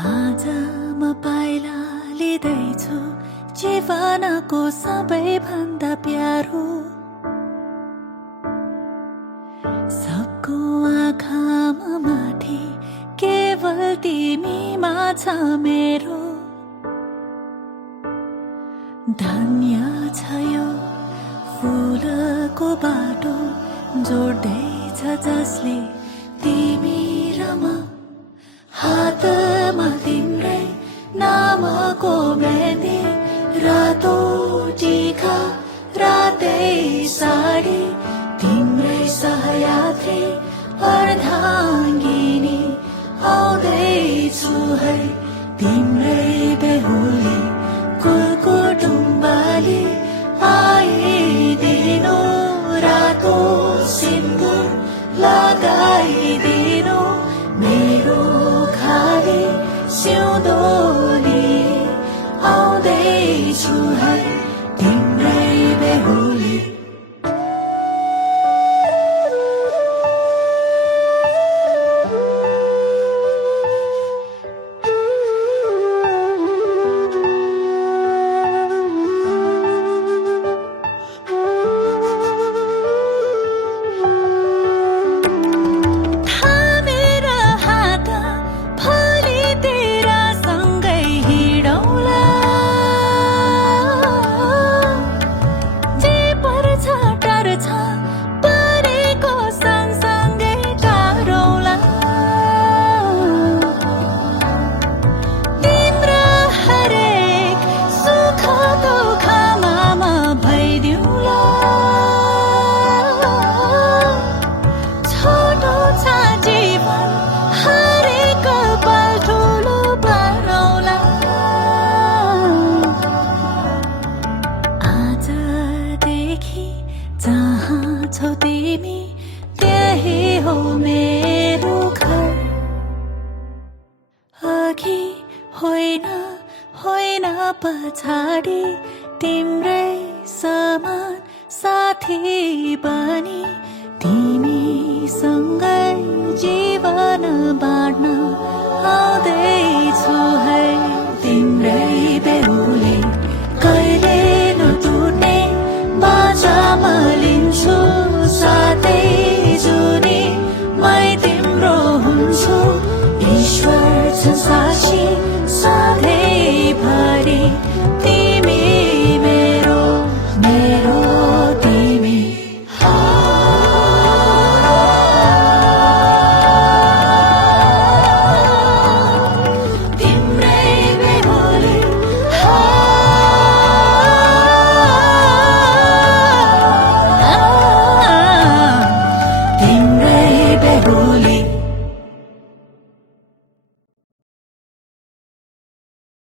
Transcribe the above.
आज म पाइला लिँदैछु जीवनको सबैभन्दा प्यारो सबको आँखामा माथि केवल तिमीमा छ मेरो धन्य छ यो फुलको बाटो जोड्दैछ जसले तिमी र म हातमा तिम्रै नामको मेहन्दी रातो टीका रातै साडी तिम्रै सहयात्री अर्धाङ्गिनी आउँदैछु है तिम्रै बेहुली कुलकुटुम्बाली आइदिनु रातो सिन्दुर लगाइदिनु मेरो खाली सिउँदोली आउँदैछु है तिम्रै बेहुली जहाँ छौ तिमी त्यही हो मेरो घर अघि होइन होइन पछाडि तिम्रै समान साथी बनी तिमीसँगै जीवन बाँड्न